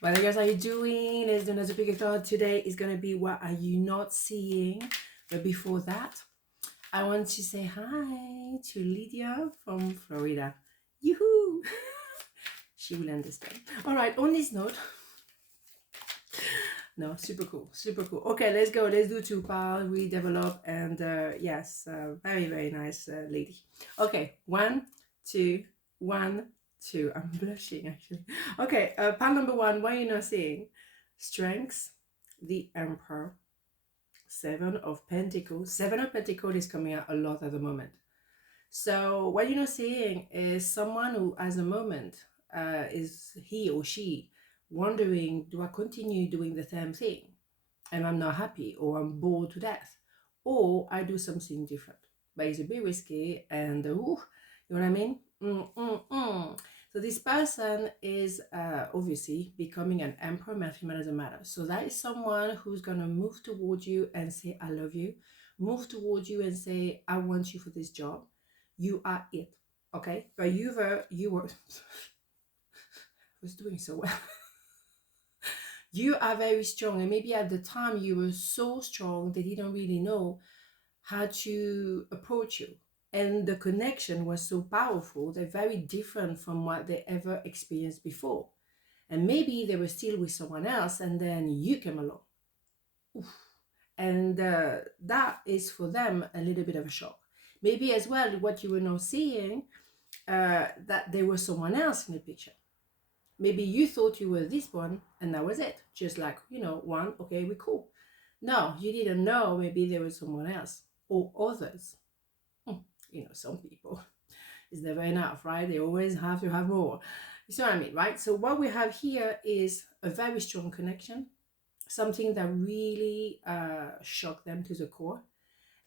What guys are you doing? Let's do another pick card. Today is going to be what are you not seeing? But before that, I want to say hi to Lydia from Florida. Yoo-hoo! She will understand. All right, on this note, no, super cool, super cool. Okay, let's go. Let's do two parts. We develop and yes, very, very nice lady. Okay, 1, 2, 1, 2. I'm blushing actually. Okay, part number 1, what are you not seeing? Strengths, the Emperor, 7 of Pentacles. 7 of Pentacles is coming out a lot at the moment. So what you're not seeing is someone who, at the moment, is he or she wondering, do I continue doing the same thing? And I'm not happy, or I'm bored to death, or I do something different. But it's a bit risky, and you know what I mean? So this person is obviously becoming an emperor, male, female, doesn't matter. So that is someone who's gonna move towards you and say, I love you. Move towards you and say, I want you for this job. You are it. Okay? But you were was doing so well. You are very strong, and maybe at the time you were so strong they didn't really know how to approach you, and the connection was so powerful. They're very different from what they ever experienced before, and maybe they were still with someone else and then you came along. Oof. And that is for them a little bit of a shock. Maybe as well what you were not seeing, that there was someone else in the picture. Maybe you thought you were this one and that was it. Just like, one, okay, we're cool. No, you didn't know maybe there was someone else or others. Some people, it's never enough, right? They always have to have more. You see what I mean, right? So what we have here is a very strong connection, something that really shocked them to the core.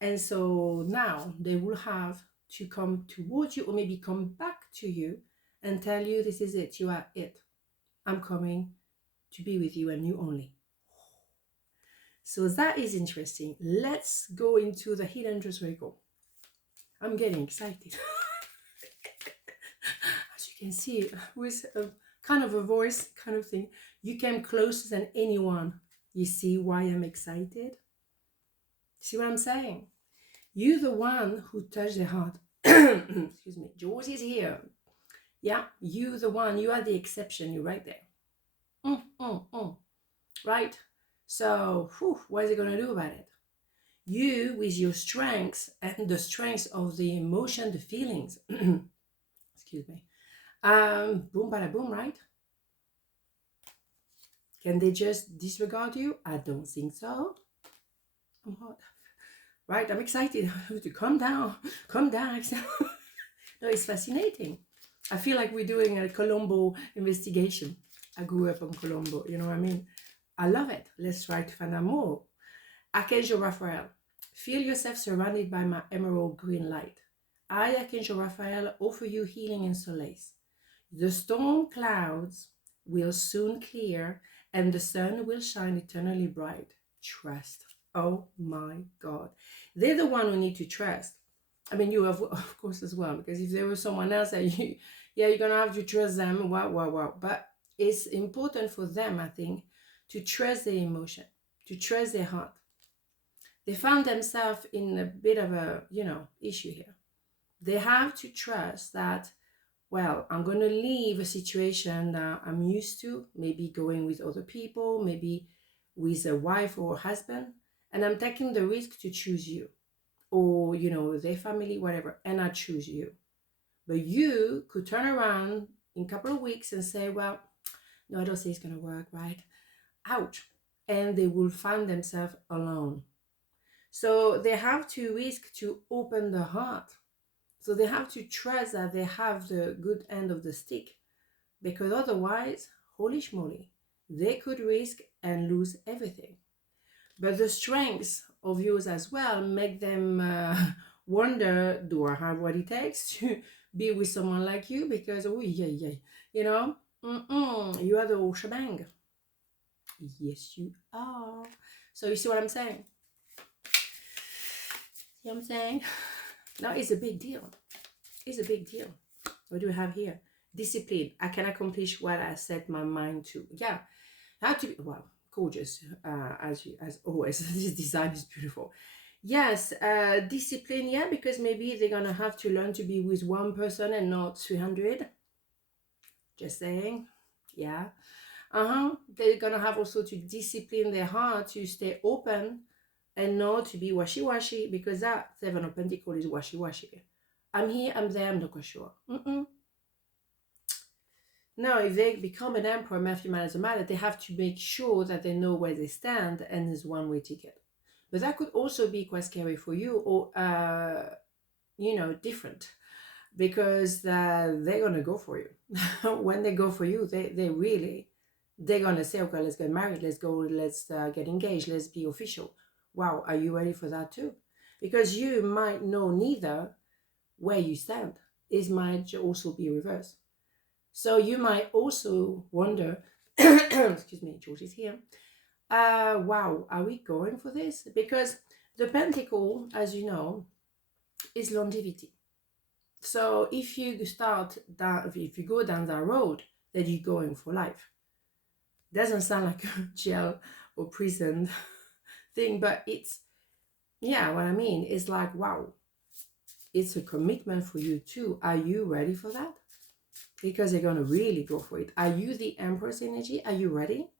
And so now they will have to come towards you, or maybe come back to you and tell you, this is it, you are it. I'm coming to be with you and you only. So that is interesting. Let's go into the hidden circle. I'm getting excited. As you can see, with a kind of a voice kind of thing, you came closer than anyone. You see why I'm excited? See what I'm saying? You're the one who touched their heart. Excuse me. George is here. Yeah, you the one. You are the exception. You're right there. Right? So, what is it going to do about it? You, with your strengths and the strengths of the emotion, the feelings, excuse me, boom, bada boom, right? Can they just disregard you? I don't think so. I'm hot. Right? I'm excited to calm down, Axelle. No, it's fascinating. I feel like we're doing a Colombo investigation. I grew up on Colombo, you know what I mean? I love it. Let's try to find out more. Archangel Raphael, feel yourself surrounded by my emerald green light. I, Archangel Raphael, offer you healing and solace. The storm clouds will soon clear and the sun will shine eternally bright. Trust. Oh my God. They're the one who need to trust. I mean, you have, of course, as well, because if there was someone else that you're going to have to trust them. Wow. But it's important for them, I think, to trust their emotion, to trust their heart. They found themselves in a bit of a, issue here. They have to trust that, well, I'm going to leave a situation that I'm used to, maybe going with other people, maybe with a wife or husband, and I'm taking the risk to choose you, or, their family, whatever, and I choose you. But you could turn around in a couple of weeks and say, well, no, I don't think it's going to work, right? Ouch. And they will find themselves alone. So they have to risk to open the heart. So they have to trust that they have the good end of the stick, because otherwise, holy schmoly, they could risk and lose everything. But the strengths of yours as well make them wonder, do I have what it takes to be with someone like you? Because, you are the whole shebang. Yes, you are. So you see what I'm saying? See what I'm saying? Now it's a big deal. It's a big deal. What do we have here? Discipline. I can accomplish what I set my mind to. Yeah. How to be, well, gorgeous, as always. This design is beautiful. Yes, discipline, yeah, because maybe they're gonna have to learn to be with one person and not 300. Just saying. Yeah. They're gonna have also to discipline their heart to stay open and not to be washy-washy, because that Seven of Pentacles is washy-washy. I'm here, I'm there, I'm not quite sure. No, if they become an emperor, Matthew Man as a matter, they have to make sure that they know where they stand and there's one way ticket. But that could also be quite scary for you, or different, because they're gonna go for you. When they go for you, they're gonna say, okay, let's get married, let's go, let's get engaged, let's be official. Wow, are you ready for that too? Because you might know neither where you stand. It might also be reversed. So you might also wonder, excuse me, George is here. Wow, are we going for this? Because the Pentacle, as you know, is longevity. So if you go down that road, then you're going for life. Doesn't sound like a jail or prison thing, but it's, yeah, what I mean is like, wow, it's a commitment for you too. Are you ready for that? Because they're going to really go for it. Are you the Empress energy? Are you ready?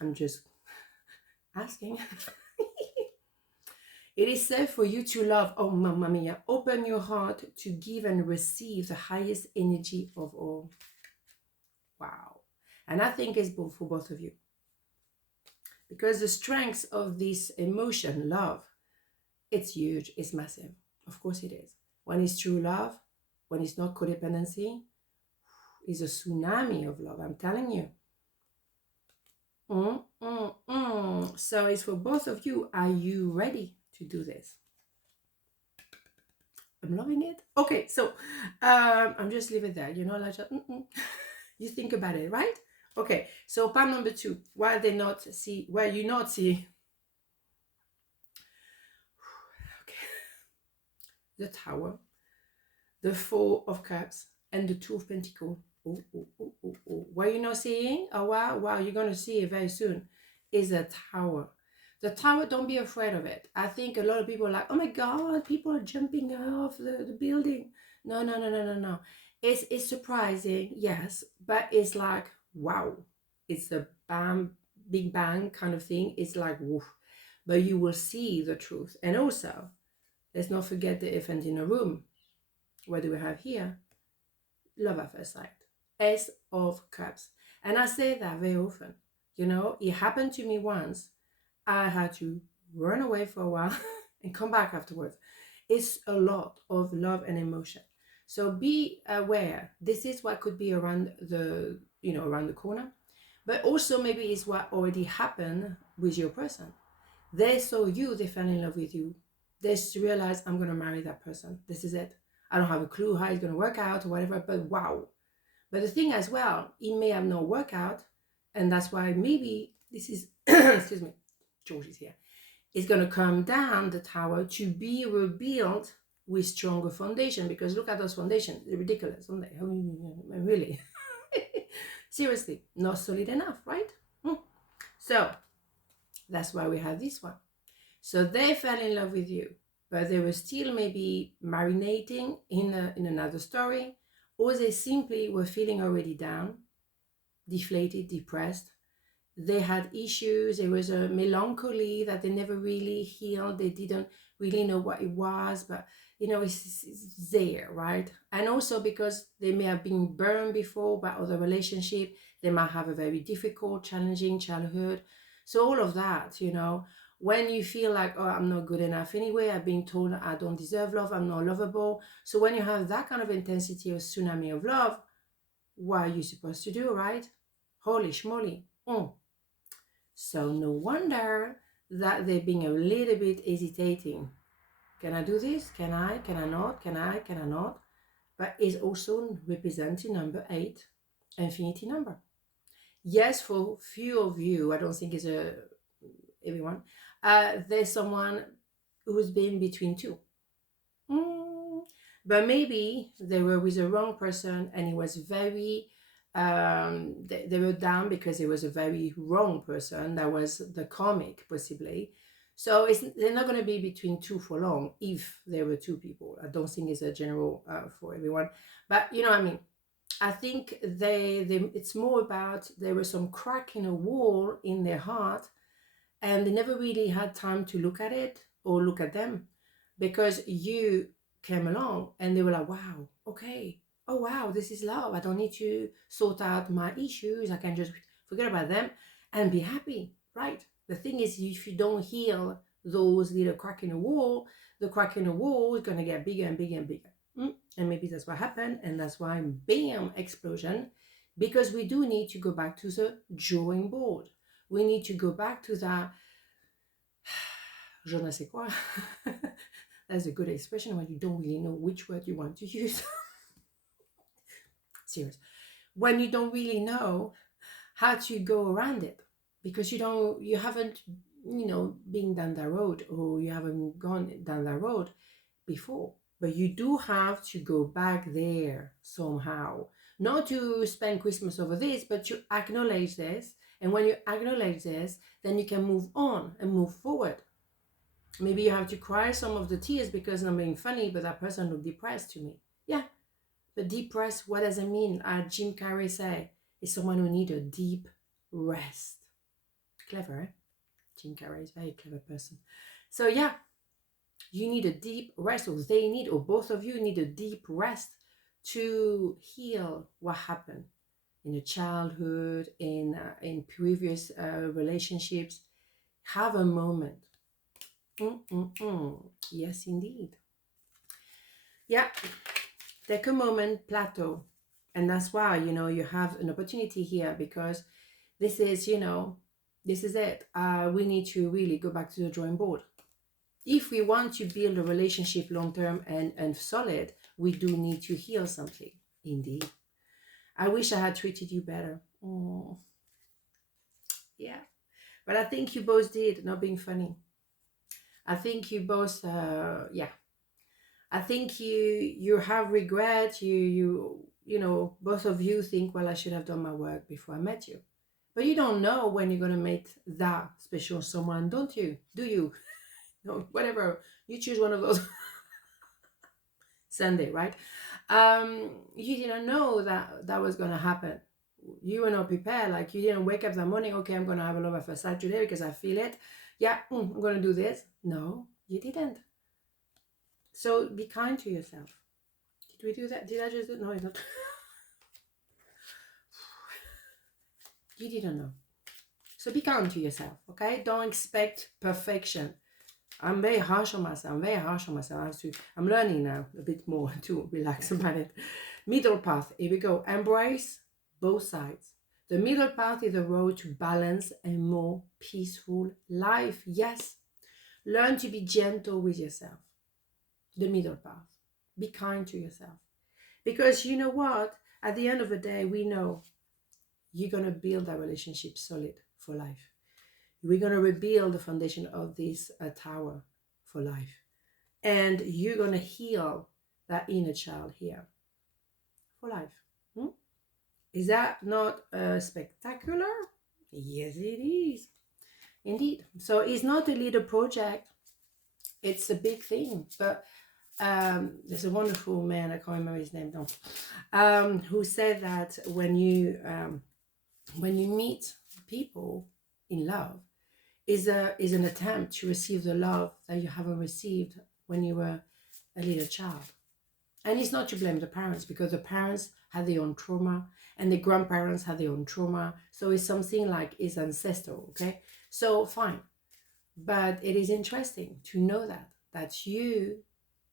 I'm just asking. It is safe for you to love. Oh, mamma mia. Open your heart to give and receive the highest energy of all. Wow. And I think it's for both of you. Because the strength of this emotion, love, it's huge. It's massive. Of course it is. When it's true love, when it's not codependency, it's a tsunami of love. I'm telling you. So it's for both of you. Are you ready to do this? I'm loving it. Okay, so I'm just leave it there. You know, like you think about it, right? Okay, so palm number 2. Why you not see? Okay, the Tower, the Four of Cups, and the Two of Pentacles. What you not seeing? Oh wow, you're gonna see it very soon. Is a Tower. The Tower, don't be afraid of it. I think a lot of people are like, oh my God, people are jumping off the building. No. It's surprising, yes, but it's like, wow. It's a big bang kind of thing. It's like, woof. But you will see the truth. And also, let's not forget the elephant in the room. What do we have here? Love at first sight. Ace of Cups. And I say that very often. You know, it happened to me once. I had to run away for a while and come back afterwards. It's a lot of love and emotion. So be aware. This is what could be around around the corner. But also maybe it's what already happened with your person. They saw you, they fell in love with you. They realized, I'm going to marry that person. This is it. I don't have a clue how it's going to work out or whatever, but wow. But the thing as well, it may have no work out. And that's why maybe this is, excuse me, George is here. It's going to come down the Tower to be rebuilt with stronger foundation. Because look at those foundations. They're ridiculous, aren't they? Really. Seriously, not solid enough, right? So that's why we have this one. So they fell in love with you, but they were still maybe marinating in another story, or they simply were feeling already down, deflated, depressed. They had issues. There was a melancholy that they never really healed. They didn't really know what it was, but it's there, right? And also because they may have been burned before by other relationship, they might have a very difficult, challenging childhood. So all of that, when you feel like, oh, I'm not good enough anyway, I've been told I don't deserve love, I'm not lovable. So when you have that kind of intensity of tsunami of love, what are you supposed to do, right? Holy schmoly. So no wonder that they're being a little bit hesitating. Can I do this? Can I not? Can I not? But it's also representing number 8, infinity number. Yes, for few of you, I don't think it's everyone, there's someone who's been between two. But maybe they were with the wrong person, and it was very, they were down because it was a very wrong person that was the comic, possibly. So they're not going to be between two for long if there were two people. I don't think it's a general for everyone. But you know what I mean? I think it's more about there was some crack in a wall in their heart, and they never really had time to look at it or look at them, because you came along and they were like, wow, okay, oh wow, this is love. I don't need to sort out my issues. I can just forget about them and be happy, right? The thing is, if you don't heal those little crack in the wall, the crack in the wall is going to get bigger and bigger and bigger. And maybe that's what happened, and that's why, bam, explosion. Because we do need to go back to the drawing board. We need to go back to that je ne sais quoi. That's a good expression when you don't really know which word you want to use. Serious. When you don't really know how to go around it, because you haven't, been down that road, or you haven't gone down that road before. But you do have to go back there somehow. Not to spend Christmas over this, but to acknowledge this. And when you acknowledge this, then you can move on and move forward. Maybe you have to cry some of the tears because I'm being funny, but that person looked depressed to me. Yeah, but depressed, what does it mean? Jim Carrey say, is someone who needs a deep rest. Clever, eh? Jim Carrey is a very clever person. So yeah, you need a deep rest, or they need, or both of you need a deep rest to heal what happened in a childhood, in previous relationships. Have a moment. Yes, indeed. Yeah, take a moment, plateau. And that's why, you have an opportunity here, because this is, this is it. We need to really go back to the drawing board. If we want to build a relationship long-term and solid, we do need to heal something. Indeed. I wish I had treated you better. Oh, yeah. But I think you both did, not being funny. I think you both, yeah. I think you have regret. Both of you think, well, I should have done my work before I met you. But you don't know when you're gonna meet that special someone, don't you? Do you? No, whatever. You choose one of those. Sunday, right? You didn't know that was gonna happen. You were not prepared. Like, you didn't wake up that morning, okay, I'm gonna have a love at first sight today because I feel it. Yeah, I'm gonna do this. No, you didn't. So be kind to yourself. Did we do that? Did I just do? No, it's not. You didn't know. So be kind to yourself, okay? Don't expect perfection. I'm very harsh on myself. I'm learning now a bit more to relax about it. Middle path. Here we go. Embrace both sides. The middle path is the road to balance and more peaceful life. Yes. Learn to be gentle with yourself. The middle path. Be kind to yourself. Because you know what? At the end of the day, we know you're going to build that relationship solid for life. We're going to rebuild the foundation of this tower for life. And you're going to heal that inner child here for life. Is that not spectacular? Yes, it is. Indeed. So it's not a little project. It's a big thing. But there's a wonderful man, I can't remember his name now, who said that when you meet people in love, is an attempt to receive the love that you haven't received when you were a little child. And it's not to blame the parents, because the parents had their own trauma and the grandparents had their own trauma. So it's something like it's ancestral, okay? So fine. But it is interesting to know that you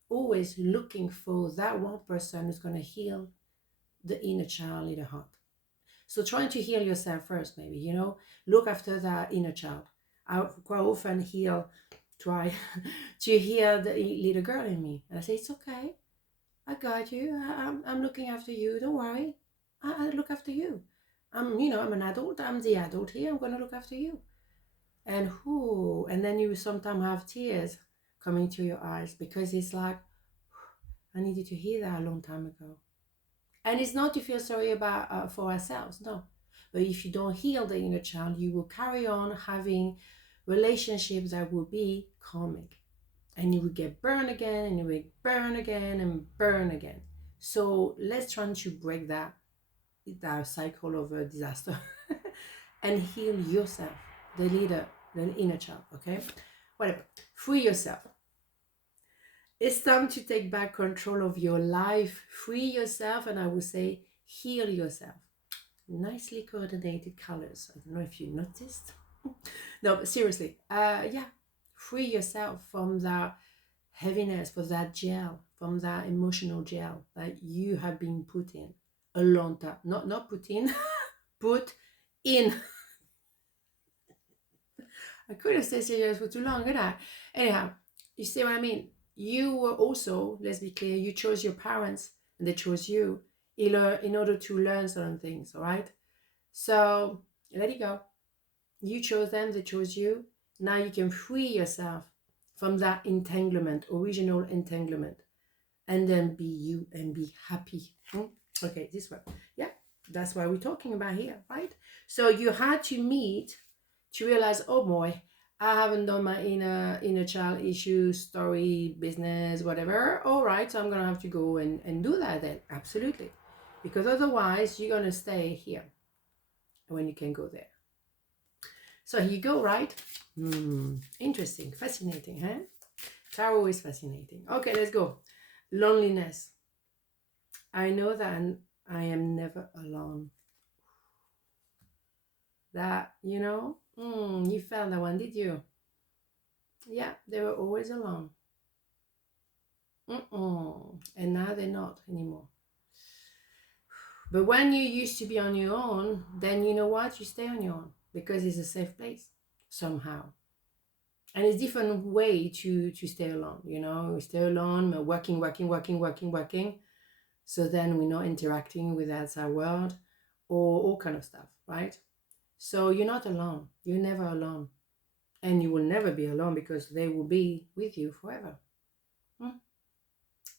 always looking for that one person who's going to heal the inner child in the heart. So trying to heal yourself first, maybe, look after that inner child. I quite often try to heal the little girl in me. And I say, it's okay. I got you. I'm looking after you. Don't worry. I look after you. I'm an adult. I'm the adult here. I'm going to look after you. And then you sometimes have tears coming to your eyes, because it's like, I needed to hear that a long time ago. And it's not to feel sorry about for ourselves, no. But if you don't heal the inner child, you will carry on having relationships that will be karmic. And you will get burned again, and you will burn again, and burn again. So let's try to break that cycle of disaster and heal yourself, the leader, the inner child, okay? Whatever. Free yourself. It's time to take back control of your life. Free yourself, and I would say heal yourself. Nicely coordinated colors. I don't know if you noticed. No, but seriously, yeah, free yourself from that heaviness, from that jail, from that emotional jail that you have been put in a long time. Not put in, put in. I could have stayed serious for too long, could I? Anyhow, you see what I mean? You were also, let's be clear, you chose your parents and they chose you in order to learn certain things, all right? So let it go. You chose them, they chose you. Now you can free yourself from that entanglement, original entanglement, and then be you and be happy. Okay, this one. Yeah, that's what we're talking about here, right? So you had to meet to realize, oh boy, I haven't done my inner child issue, story, business, whatever. All right, so I'm going to have to go and do that then. Absolutely. Because otherwise, you're going to stay here when you can go there. So here you go, right? Interesting, fascinating, huh? Tarot is fascinating. Okay, let's go. Loneliness. I know that I am never alone. That, you felt that one, did you? Yeah, they were always alone. And now they're not anymore. But when you used to be on your own, then you know what? You stay on your own because it's a safe place somehow. And it's a different way to stay alone, we stay alone, we're working. So then we're not interacting with the outside world or all kind of stuff, right? So you're not alone. You're never alone. And you will never be alone because they will be with you forever.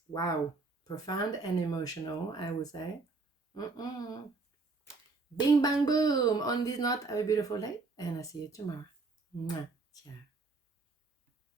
Wow. Profound and emotional, I would say. Bing, bang, boom. On this note, have a beautiful day. And I'll see you tomorrow. Ciao.